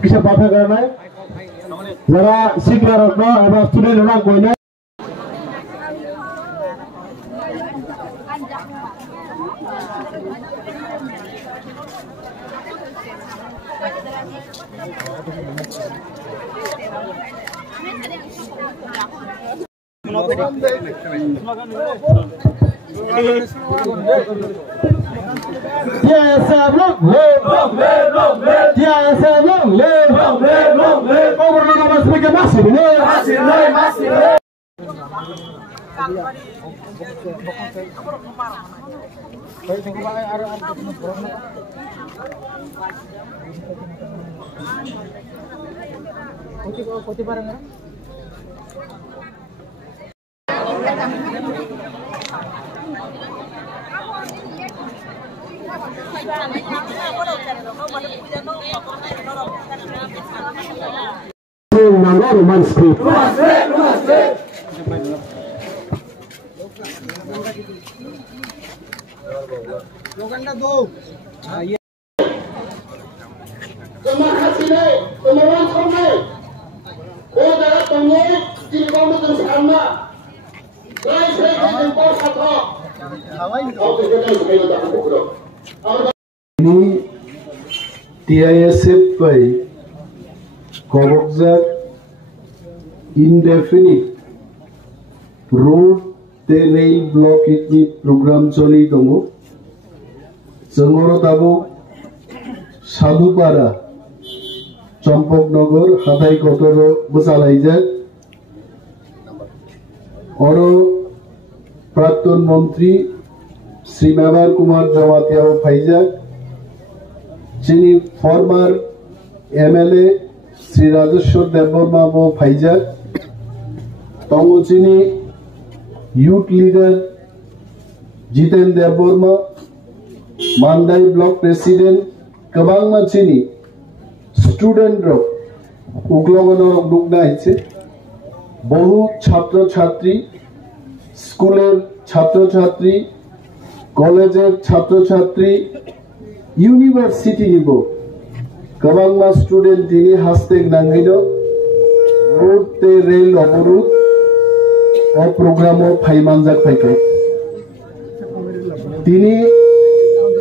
কিসে পাঠা করে নাই যারা শিক্ষা রত্ন এবং স্টুডেন্ট ওরা কইলে Roman script. Terima kasih nih, teman-teman semua. Oh, dalam tunggu di kamu terus sama. Saya jumpa satu. Oke, kita sudah dapat program. Ini TISF by Kobokzak indefinite road te rail block ini program choli dongo jengoro tabo Sadupara Champaknagar Hatai Kotoro Busalaijak Oro Praktun Mantri Sri Mebar Kumar Jawatiao Faijak Chini former MLA Sri Rajeshwar Deborma Bo Faijak Tongo Chini youth leader Jiten Deborma Mandai block president Kabangma Chini student rock Uglogonor Dugna Hiche Bohu Chhatro Chhatri Schooler Chhatro Chhatri College Chhatro Chhatri University Nibo Kabangma student Tini Hastek Nangino Road Te Rail Oborut O Programo Phaimanjak Phaike Tini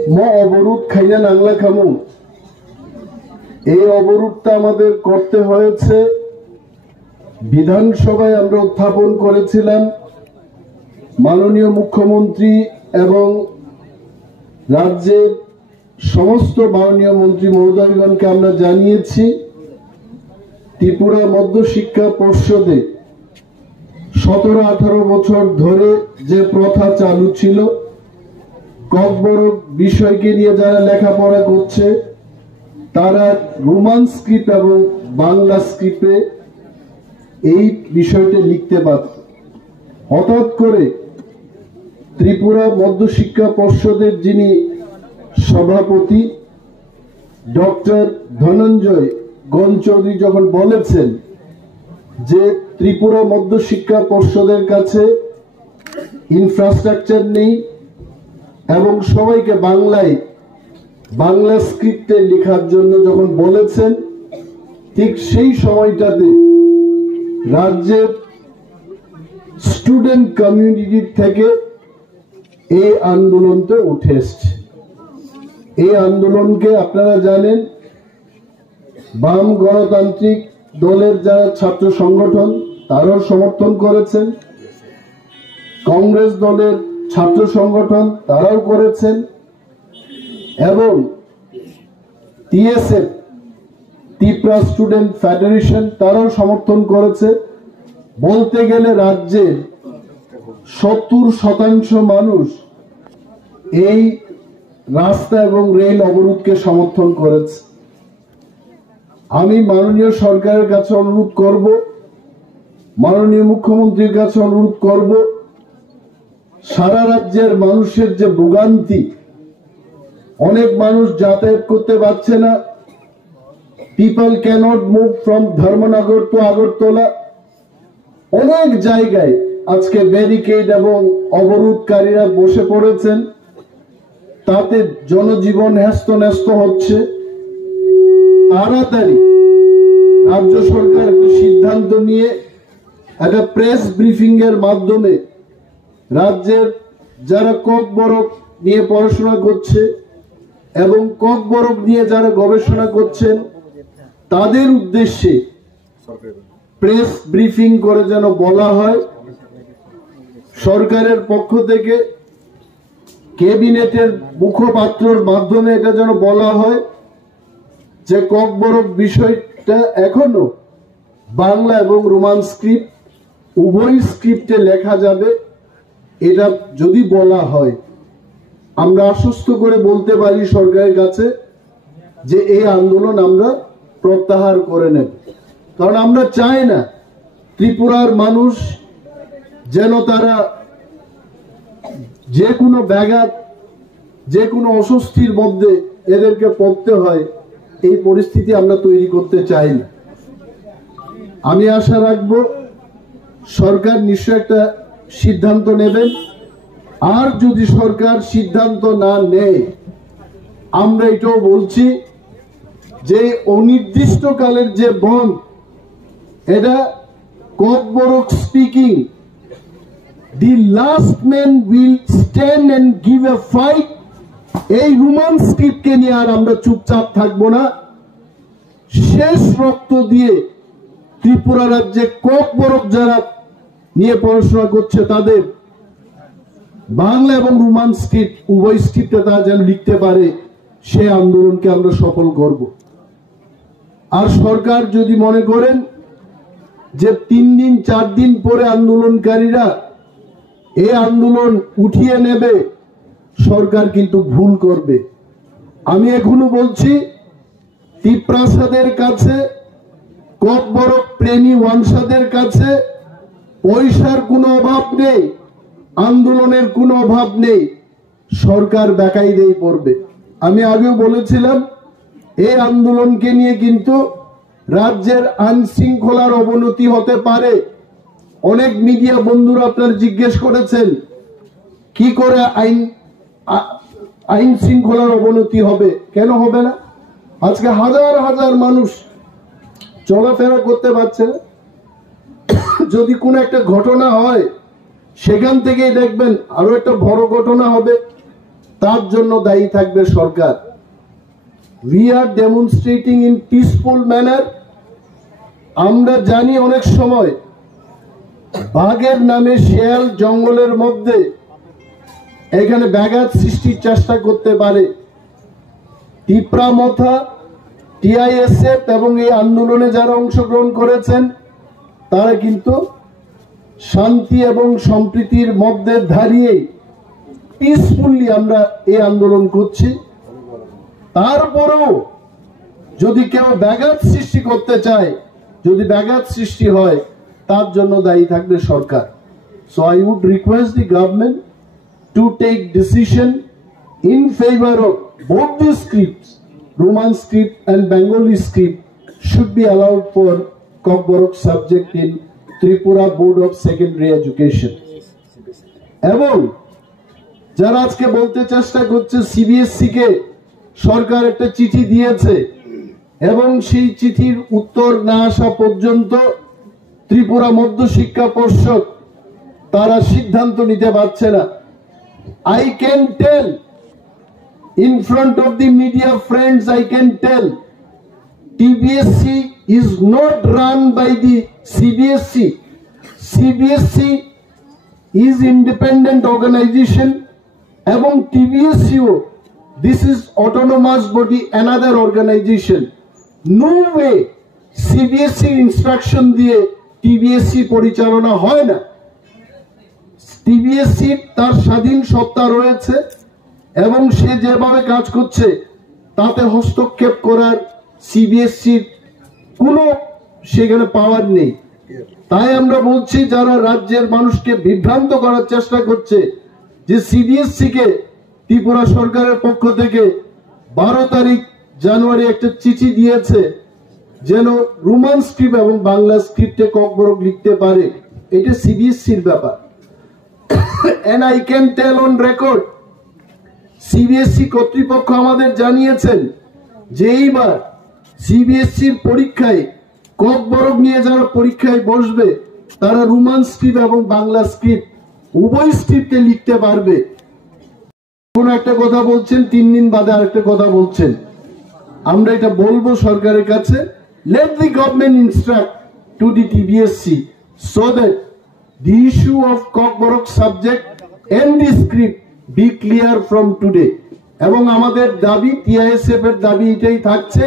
Mo Oborut Khaina Nangla Khamu এই অবরোধটা আমাদের করতে হয়েছে বিধানসভায় আমরা উত্থাপন করেছিলাম মাননীয় মুখ্যমন্ত্রী এবং রাজ্যের সমস্ত মাননীয় মন্ত্রী মহোদয়গণকে আমরা জানিয়েছি ত্রিপুরা মধ্য শিক্ষা পর্ষদে 17-18 বছর ধরে যে প্রথা চালু ছিল ককবরক বিষয়কে নিয়ে যারা লেখাপড়া করছে তারা রোমান স্ক্রিপ্ট এবং বাংলা স্ক্রিপ্টে এই বিষয়টা লিখতে পারত হঠাৎ করে ত্রিপুরা মধ্য শিক্ষা পর্ষদের যিনি সভাপতি ডক্টর ধনঞ্জয় গণচৌধুরী যখন বলেছেন যে ত্রিপুরা মধ্য শিক্ষা পর্ষদের কাছে ইনফ্রাস্ট্রাকচার নেই এবং সবাইকে বাংলা স্ক্রিপ্টে লেখার জন্য যখন বলেছেন ঠিক সেই সময়টাতে রাজ্যের স্টুডেন্ট কমিউনিটি থেকে এই আন্দোলনটা উঠে এসছে এই আন্দোলনকে আপনারা জানেন বাম গণতান্ত্রিক দলের যারা ছাত্র সংগঠন তারাও সমর্থন করেছেন কংগ্রেস দলের ছাত্র সংগঠন তারাও করেছেন এবং TSF ত্রিপুরা স্টুডেন্ট ফেডারেশন তারাও সমর্থন করেছে বলতে গেলে রাজ্যের 70% মানুষ এই রাস্তা এবং রেল অবরোধকে সমর্থন করেছে আমি মাননীয় সরকারের কাছে অনুরোধ করব মাননীয় মুখ্যমন্ত্রীর কাছে অনুরোধ করব সারা রাজ্যের মানুষের যে ভোগান্তি অনেক মানুষ যাতায়াত করতে পারছে না people can't move from Dharmanagar to Agartala অনেক জায়গায় আজকে ব্যারিকেড এবং অবরোধকারীরা বসে পড়েছেন তাতে জনজীবন হ্যস্ত ন্যস্ত হচ্ছে তাড়াতাড়ি রাজ্য সরকার একটা সিদ্ধান্ত নিয়ে একটা প্রেস ব্রিফিং এর মাধ্যমে রাজ্যের যারা ককবরক নিয়ে পড়াশোনা করছে এবং ককবরক নিয়ে যারা গবেষণা করছেন তাদের উদ্দেশ্যে প্রেস ব্রিফিং করে যেন বলা হয়, সরকারের পক্ষ থেকে ক্যাবিনেটের মুখপাত্রর মাধ্যমে এটা যেন বলা হয় যে ককবরক বিষয়টা এখনো বাংলা এবং রোমান স্ক্রিপ্ট উভয় স্ক্রিপ্টে লেখা যাবে। এটা যদি বলা হয় আমরা আশ্বস্ত করে বলতে পারি সরকারের কাছে যে এই আন্দোলন আমরা প্রত্যাহার করে নেব, কারণ আমরা চাই না ত্রিপুরার মানুষ যেন তারা যে কোনো ব্যাঘাত যে কোনো অস্বস্তির মধ্যে এদেরকে পড়তে হয়, এই পরিস্থিতি আমরা তৈরি করতে চাই না। আমি আশা রাখবো সরকার নিশ্চয় একটা সিদ্ধান্ত নেবেন, আর যদি সরকার সিদ্ধান্ত না নেয় আমরা এটাও বলছি যে অনির্দিষ্টকালের যে বন্ধ, এটা Kokborok speaking, the last man will stand and give a fight। এই রোমান স্ক্রিপ্টকে নিয়ে আর আমরা চুপচাপ থাকবো না। শেষ রক্ত দিয়ে ত্রিপুরা রাজ্যে ককবরক যারা নিয়ে পড়াশোনা করছে তাদের বাংলা এবং রোমান স্ক্রিপ্ট উভয় স্ক্রিপ্টে তারা যেন লিখতে পারে, সে আন্দোলনকে আমরা সফল করব। আর সরকার যদি মনে করেন যে 3 দিন 4 দিন পরে আন্দোলনকারীরা এই আন্দোলন উঠিয়ে নেবে, সরকার কিন্তু ভুল করবে। আমি এখনো বলছি ত্রিপ্রাসাদের কাছে, ককবরক প্রেমী ওয়ানসাদের কাছে পয়সার কোনো অভাব নেই, আন্দোলনের কোনো অভাব নেই, সরকার বেকায়দায় পড়বে। আমি আগেও বলেছিলাম এই আন্দোলনকে নিয়ে কিন্তু রাজ্যের আইন শৃঙ্খলার অবনতি হতে পারে। অনেক মিডিয়া বন্ধুরা আপনারা জিজ্ঞেস করেছেন কি করে আইন শৃঙ্খলার অবনতি হবে, কেন হবে না? আজকে হাজার হাজার মানুষ চলাফেরা করতে পারছে না। যদি কোনো একটা ঘটনা হয় সেখান থেকেই দেখবেন আরো একটা বড় ঘটনা হবে, তার জন্য দায়ী থাকবে সরকার। We are demonstrating in peaceful manner। আমরা জানি অনেক সময় বাঘের নামে শেয়াল জঙ্গলের মধ্যে এখানে ব্যাঘাত সৃষ্টির চেষ্টা করতে পারে। টিপ্রামথা, টিআইএসএফ এবং এই আন্দোলনে যারা অংশগ্রহণ করেছেন তারা কিন্তু শান্তি এবং সম্প্রীতির মধ্যে দাঁড়িয়ে পিসফুলি আমরা এই আন্দোলন করছি। তারপরেও যদি কেউ ব্যাঘাত সৃষ্টি করতে চায়, যদি ব্যাঘাত সৃষ্টি হয়, তার জন্য দায়ী থাকবে সরকার। So I would request the government to take decision in favour of both the scripts, Roman script and Bengali script should be allowed for Kokborok subject in Tripura Board of Secondary Education। এবং যারা আজকে বলতে চেষ্টা করছে CBSE কে সরকার একটা চিঠি দিয়েছে এবং সেই চিঠির উত্তর না আসা পর্যন্ত ত্রিপুরা মধ্য শিক্ষা পর্ষদ তারা সিদ্ধান্ত নিতে পারছে না। I can tell in front of the media friends, I can tell TBSC is not run by the CBSC। CBSC is independent organization এবং TBSCও this is autonomous body, another organization। No way CBSC instruction দিয়ে TBSC পরিচালনা হয় না। TBSC তার স্বাধীন সত্তা রয়েছে এবং সে যেভাবে কাজ করছে তাতে হস্তক্ষেপ করার সিবিএসসির কোনো সেখানে পাওয়ার নেই। তাই আমরা বলছি যারা রাজ্যের মানুষকে বিভ্রান্ত করার চেষ্টা করছে যে সিবিএসসি কে ত্রিপুরা সরকারের পক্ষ থেকে 12 তারিখ জানুয়ারি একটা চিঠি দিয়েছে যেন রোমান স্ক্রিপ্ট এবং বাংলা স্ক্রিপ্টে ককবরক লিখতে পারে, এটা সিবিএসসির ব্যাপার। and I can tell on record CBSE কর্তৃপক্ষ আমাদের জানিয়েছেন যে এইবার সিবিএসসির পরীক্ষায় কক বরক নিয়ে যারা পরীক্ষায় বসবে তারা রোমান স্ক্রিপ্ট এবং বাংলা স্ক্রিপ্ট উভয় স্ক্রিপ্টে লিখতে পারবে। কোন একটা কথা বলছেন, 3 দিন বাদে আরেকটা কথা বলছেন। আমরা এটা বলবো সরকারের কাছে, let the government instruct to the TBSC so that the issue of Kokborok subject and the script be clear from today। এবং আমাদের দাবি, TISF এর দাবি এটাই থাকছে,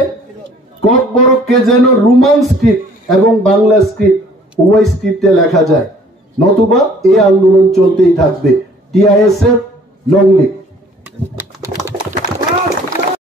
কক বরককে যেন রোমান স্ক্রিপ্ট এবং বাংলা স্ক্রিপ্ট উভয় স্ক্রিপ্টে লেখা যায়, নতুবা এই আন্দোলন চলতেই থাকবে। TISF long live.